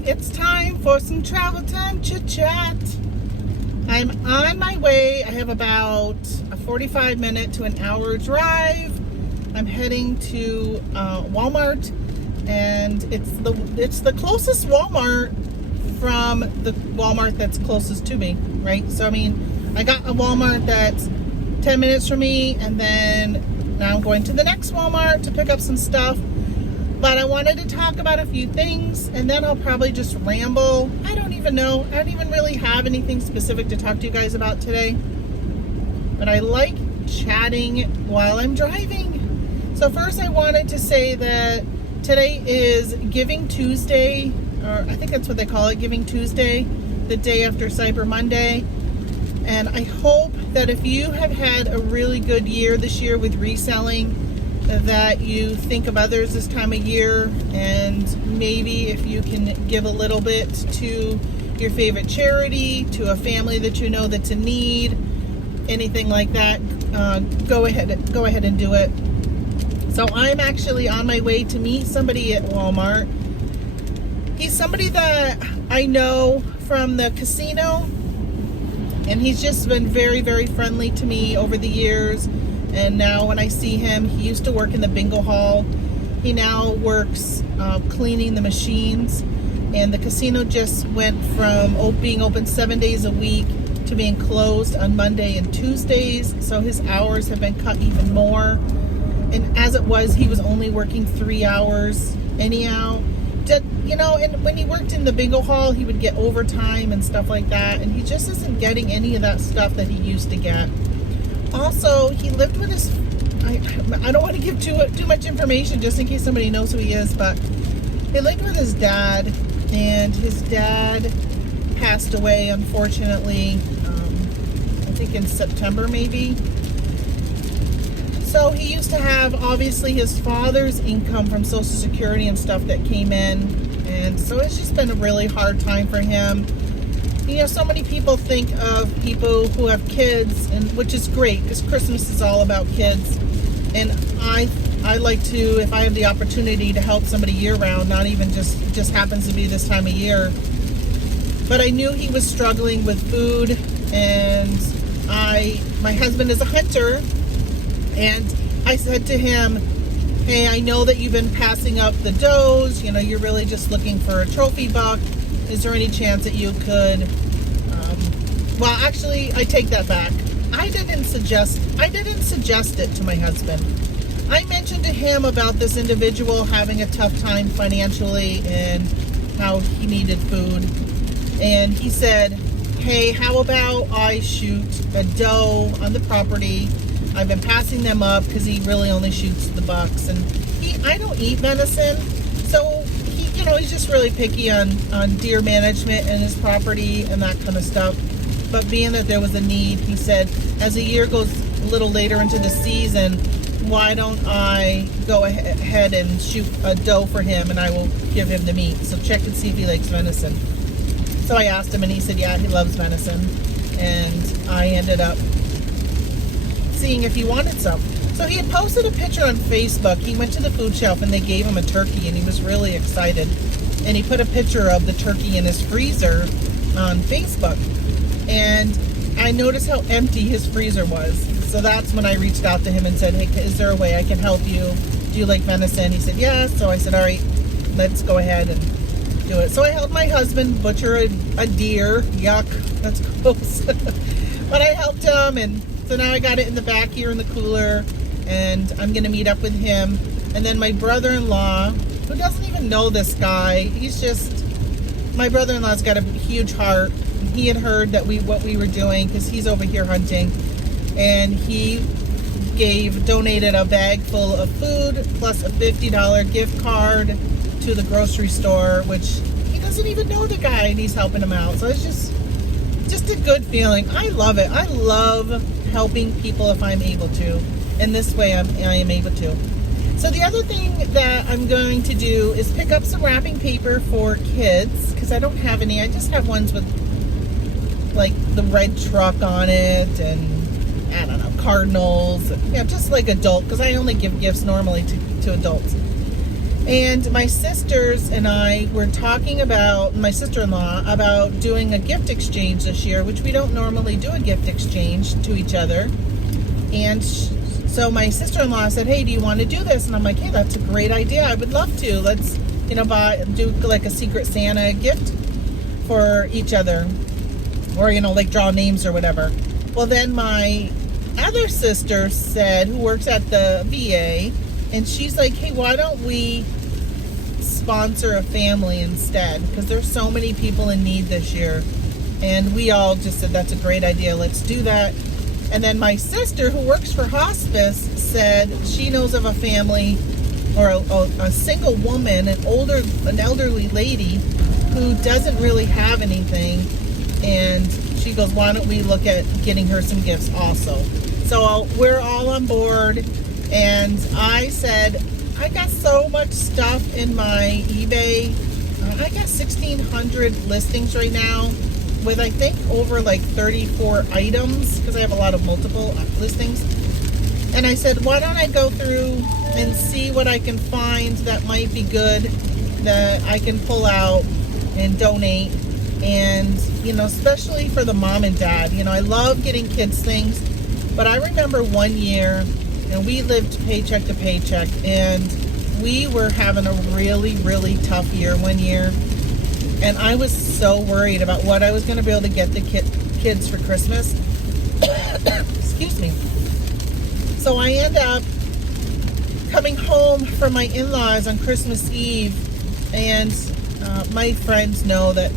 It's time for some travel time chit chat. I'm on my way. I have about a 45-minute to an hour drive. I'm heading to Walmart, and it's the closest Walmart from the Walmart that's closest to me, right? So I mean, I got a Walmart that's 10 minutes from me, and then now I'm going to the next Walmart to pick up some stuff. But I wanted to talk about a few things, and then I'll probably just ramble. I don't even know. I don't even really have anything specific to talk to you guys about today. But I like chatting while I'm driving. So first I wanted to say that today is Giving Tuesday, or I think that's what they call it, Giving Tuesday, the day after Cyber Monday. And I hope that if you have had a really good year this year with reselling, that you think of others this time of year, and maybe if you can give a little bit to your favorite charity, to a family that you know that's in need, anything like that, go ahead and do it. So I'm actually on my way to meet somebody at Walmart. He's somebody that I know from the casino, and he's just been very, very friendly to me over the years. And now when I see him, he used to work in the bingo hall. He now works cleaning the machines. And the casino just went from being open 7 days a week to being closed on Monday and Tuesdays. So his hours have been cut even more. And as it was, he was only working 3 hours anyhow. And when he worked in the bingo hall, he would get overtime and stuff like that. And he just isn't getting any of that stuff that he used to get. Also, he lived with his, I don't want to give too much information just in case somebody knows who he is, but he lived with his dad, and his dad passed away, unfortunately, I think in September maybe. So he used to have, obviously, his father's income from Social Security and stuff that came in, and so it's just been a really hard time for him. You know, so many people think of people who have kids, and which is great because Christmas is all about kids. And I like to, if I have the opportunity to help somebody year round, not even just happens to be this time of year. But I knew he was struggling with food, and my husband is a hunter, and I said to him, hey, I know that you've been passing up the does, you're really just looking for a trophy buck. Is there any chance that you could, well, actually, I take that back. I didn't suggest it to my husband. I mentioned to him about this individual having a tough time financially and how he needed food. And he said, hey, how about I shoot a doe on the property? I've been passing them up because he really only shoots the bucks. And I don't eat venison, so he's just really picky on deer management and his property and that kind of stuff. But being that there was a need, he said, as the year goes a little later into the season, why don't I go ahead and shoot a doe for him, and I will give him the meat. So check and see if he likes venison. So I asked him, and he said, yeah, he loves venison. And I ended up seeing if he wanted some. So he had posted a picture on Facebook. He went to the food shelf and they gave him a turkey, and he was really excited. And he put a picture of the turkey in his freezer on Facebook. And I noticed how empty his freezer was. So that's when I reached out to him and said, hey, is there a way I can help you? Do you like venison? He said, yes. So I said, all right, let's go ahead and do it. So I helped my husband butcher a deer. Yuck, that's gross. But I helped him, and so now I got it in the back here in the cooler. And I'm going to meet up with him. And then my brother-in-law, who doesn't even know this guy, my brother-in-law's got a huge heart. He had heard that what we were doing because he's over here hunting. And he donated a bag full of food plus a $50 gift card to the grocery store, which he doesn't even know the guy, and he's helping him out. So it's just a good feeling. I love it. I love helping people if I'm able to. And this way I am able to. So the other thing that I'm going to do is pick up some wrapping paper for kids, because I don't have any. I just have ones with like the red truck on it, and I don't know, cardinals, just like adult, because I only give gifts normally to adults. And my sisters and I were talking about, my sister-in-law, about doing a gift exchange this year, which we don't normally do a gift exchange to each other. And so my sister-in-law said, hey, do you want to do this? And I'm like, hey, that's a great idea. I would love to. Let's, do like a Secret Santa gift for each other. Or, like draw names or whatever. Well, then my other sister said, who works at the VA, and she's like, hey, why don't we sponsor a family instead? Because there's so many people in need this year. And we all just said, that's a great idea. Let's do that. And then my sister, who works for hospice, said she knows of a family or a single woman, an elderly lady who doesn't really have anything. And she goes, why don't we look at getting her some gifts also? So we're all on board. And I said, I got so much stuff in my eBay. I got 1,600 listings right now with, I think, over like 34 items because I have a lot of multiple listings. And I said, why don't I go through and see what I can find that might be good, that I can pull out and donate. And, especially for the mom and dad, I love getting kids things. But I remember one year, we lived paycheck to paycheck, and we were having a really, really tough year one year. And I was so worried about what I was going to be able to get the kids for Christmas. Excuse me. So I end up coming home from my in-laws on Christmas Eve, and my friends know that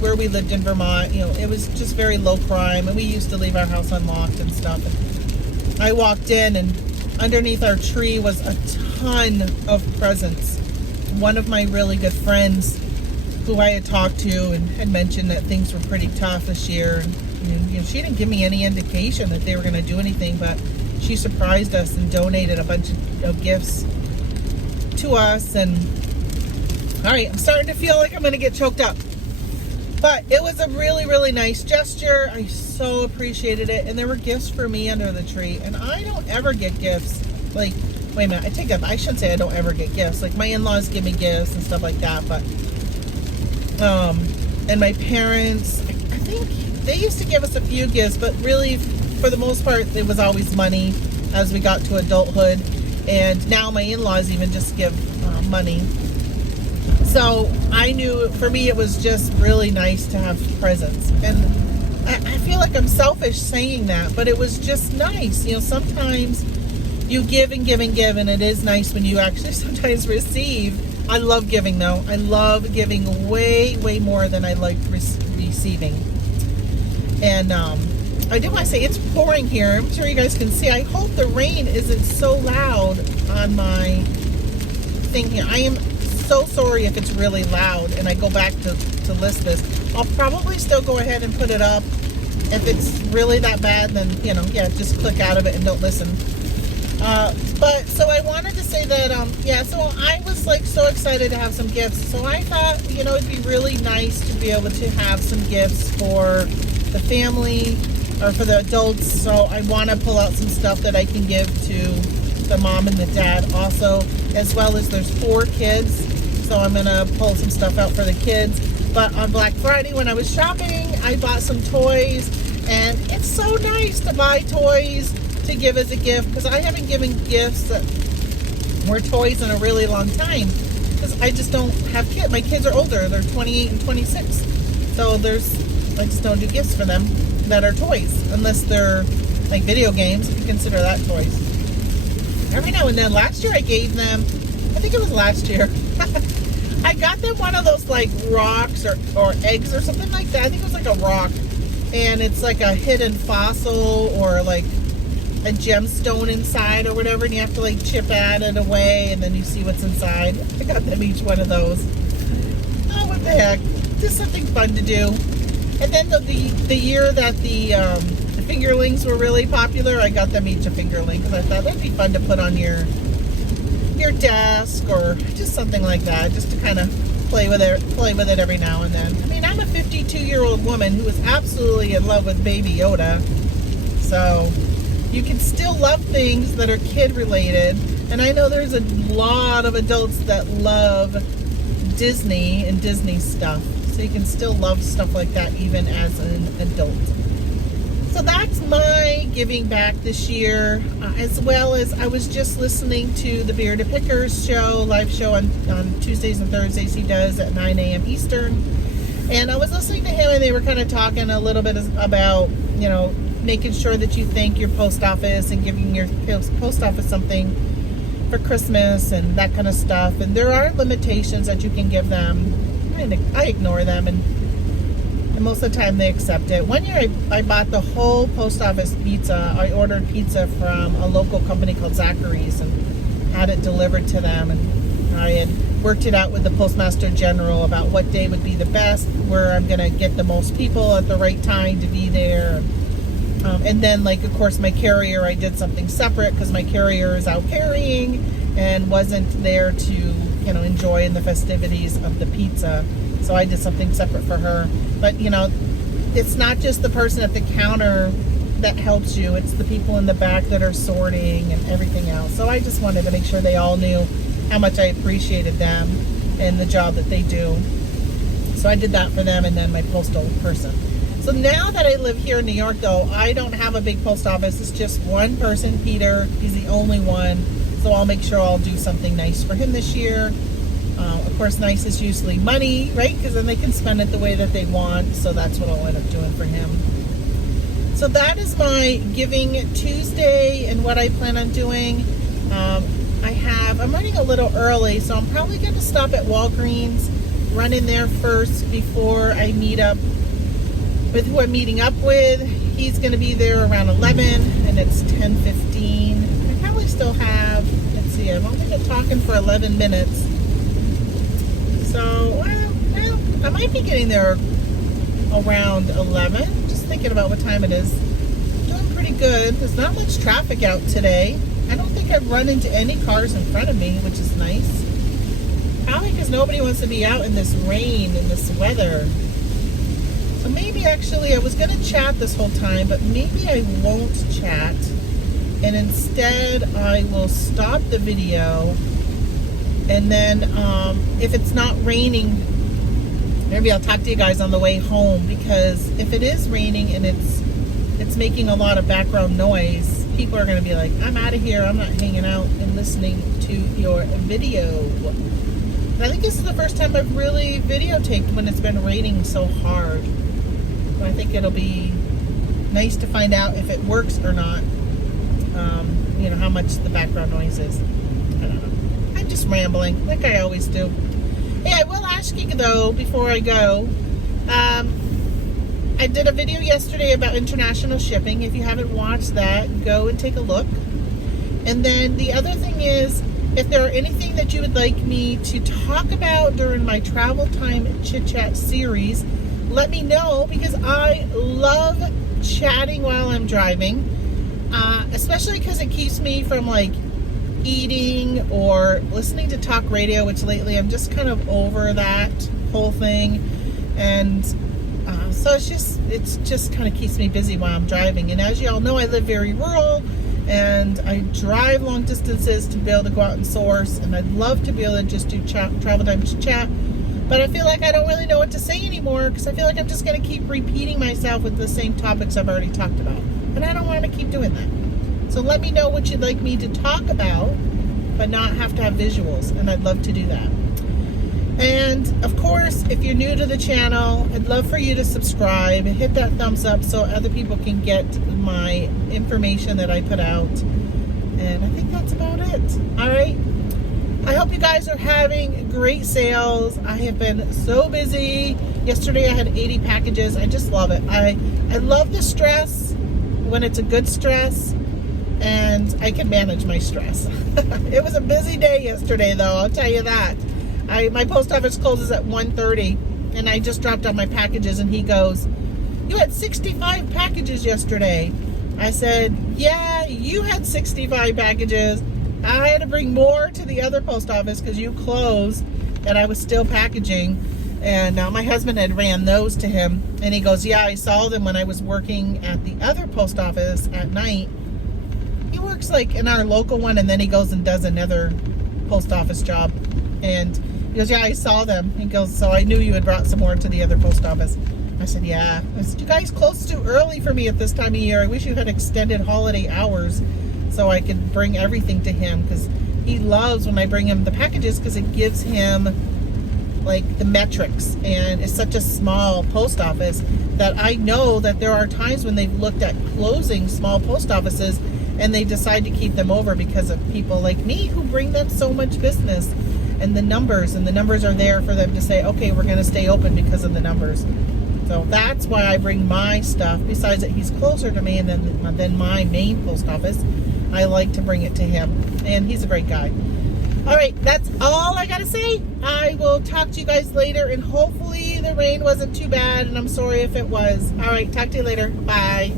where we lived in Vermont, it was just very low crime, and we used to leave our house unlocked and stuff. And I walked in, and underneath our tree was a ton of presents. One of my really good friends who I had talked to and had mentioned that things were pretty tough this year. And, she didn't give me any indication that they were going to do anything, but she surprised us and donated a bunch of gifts to us. And all right, I'm starting to feel like I'm going to get choked up. But it was a really, really nice gesture. I so appreciated it. And there were gifts for me under the tree. And I don't ever get gifts. Like, wait a minute, I take that back. I shouldn't say I don't ever get gifts. Like, my in-laws give me gifts and stuff like that. But, and my parents, I think they used to give us a few gifts. But really, for the most part, it was always money as we got to adulthood. And now my in-laws even just give money. So I knew, for me, it was just really nice to have presents. And I feel like I'm selfish saying that, but it was just nice. Sometimes you give and give and give, and it is nice when you actually sometimes receive. I love giving, though. I love giving way, way more than I like receiving. And I do want to say, it's pouring here. I'm sure you guys can see. I hope the rain isn't so loud on my thing here. I am so sorry if it's really loud and I go back to list this. I'll probably still go ahead and put it up. If it's really that bad, then, just click out of it and don't listen. But so I wanted to say that, so I was like so excited to have some gifts. So I thought, it'd be really nice to be able to have some gifts for the family or for the adults. So I want to pull out some stuff that I can give to the mom and the dad also, as well as there's 4 kids. So I'm going to pull some stuff out for the kids. But on Black Friday when I was shopping, I bought some toys. And it's so nice to buy toys to give as a gift, because I haven't given gifts that were toys in a really long time, because I just don't have kids. My kids are older. They're 28 and 26. So I just don't do gifts for them that are toys, unless they're like video games, if you consider that toys. Every now and then, last year I gave them, I think it was last year, I got them one of those like rocks or eggs or something like that. I think it was like a rock, and it's like a hidden fossil or like a gemstone inside or whatever, and you have to like chip at it away, and then you see what's inside. I got them each one of those. Oh, what the heck, just something fun to do. And then the year that the fingerlings were really popular, I got them each a fingerling, because I thought that'd be fun to put on your desk or just something like that, just to kind of play with it every now and then. I mean, I'm a 52-year-old woman who is absolutely in love with Baby Yoda, so you can still love things that are kid related And I know there's a lot of adults that love Disney and Disney stuff. So you can still love stuff like that even as an adult. So that's my giving back this year, as well as I was just listening to the Bearded Pickers show, live show on Tuesdays and Thursdays he does at 9 a.m. Eastern. And I was listening to him and they were kind of talking a little bit about, you know, making sure that you thank your post office and giving your post office something for Christmas and that kind of stuff. And there are limitations that you can give them. I ignore them, and most of the time they accept it. One year I bought the whole post office pizza. I ordered pizza from a local company called Zachary's and had it delivered to them. And I had worked it out with the Postmaster General about what day would be the best, where I'm going to get the most people at the right time to be there. And then, like, of course, my carrier, I did something separate because my carrier is out carrying and wasn't there to, you know, enjoy in the festivities of the pizza. So I did something separate for her. But, you know, it's not just the person at the counter that helps you. It's the people in the back that are sorting and everything else. So I just wanted to make sure they all knew how much I appreciated them and the job that they do. So I did that for them, and then my postal person. So now that I live here in New York, though, I don't have a big post office. It's just one person, Peter. He's the only one. So I'll make sure I'll do something nice for him this year. Of course, nice is usually money, right? Because then they can spend it the way that they want. So that's what I'll end up doing for him. So that is my Giving Tuesday and what I plan on doing. I'm running a little early, so I'm probably going to stop at Walgreens, run in there first before I meet up with who I'm meeting up with. He's going to be there around 11, and it's 10:15. I probably still have, let's see, I've only been talking for 11 minutes. So, well, I might be getting there around 11. Just thinking about what time it is. Doing pretty good. There's not much traffic out today. I don't think I've run into any cars in front of me, which is nice. Probably because nobody wants to be out in this rain and this weather. So maybe actually I was going to chat this whole time, but maybe I won't chat. And instead I will stop the video. And then if it's not raining, maybe I'll talk to you guys on the way home, because if it is raining and it's making a lot of background noise, people are going to be like, I'm out of here. I'm not hanging out and listening to your video. And I think this is the first time I've really videotaped when it's been raining so hard. But I think it'll be nice to find out if it works or not. You know, how much the background noise is. I don't know. I'm just rambling like I always do. Hey, I will ask you though, before I go, I did a video yesterday about international shipping. If you haven't watched that, go and take a look. And then the other thing is, if there are anything that you would like me to talk about during my Travel Time Chit Chat series, let me know, because I love chatting while I'm driving, especially because it keeps me from like eating or listening to talk radio, which lately I'm just kind of over that whole thing. And so it's just kind of keeps me busy while I'm driving. And as you all know, I live very rural and I drive long distances to be able to go out and source, and I'd love to be able to just do Travel Time Chat, but I feel like I don't really know what to say anymore, because I feel like I'm just going to keep repeating myself with the same topics I've already talked about, and I don't want to keep doing that. So let me know what you'd like me to talk about, but not have to have visuals, and I'd love to do that. And of course, if you're new to the channel, I'd love for you to subscribe, hit that thumbs up so other people can get my information that I put out. And I think that's about it. All right. I hope you guys are having great sales. I have been so busy. Yesterday I had 80 packages. I just love it. I love the stress when it's a good stress, and I can manage my stress. It was a busy day yesterday though, I'll tell you that. My post office closes at 1:30, and I just dropped off my packages, and he goes, "You had 65 packages yesterday." I said, "Yeah, you had 65 packages. I had to bring more to the other post office because you closed, and I was still packaging." And my husband had ran those to him, and he goes, "Yeah, I saw them when I was working at the other post office at night." He works like in our local one, and then he goes and does another post office job. And he goes, yeah, I saw them. He goes, so I knew you had brought some more to the other post office. I said, yeah. I said, you guys close too early for me at this time of year. I wish you had extended holiday hours so I could bring everything to him, because he loves when I bring him the packages, because it gives him like the metrics, and it's such a small post office that I know that there are times when they've looked at closing small post offices and they decide to keep them over because of people like me who bring them so much business, and the numbers are there for them to say, okay, we're going to stay open because of the numbers. So that's why I bring my stuff. Besides that he's closer to me than my main post office, I like to bring it to him, and he's a great guy. All right, that's all I got to say. I will talk to you guys later, and hopefully the rain wasn't too bad, and I'm sorry if it was. All right, talk to you later. Bye.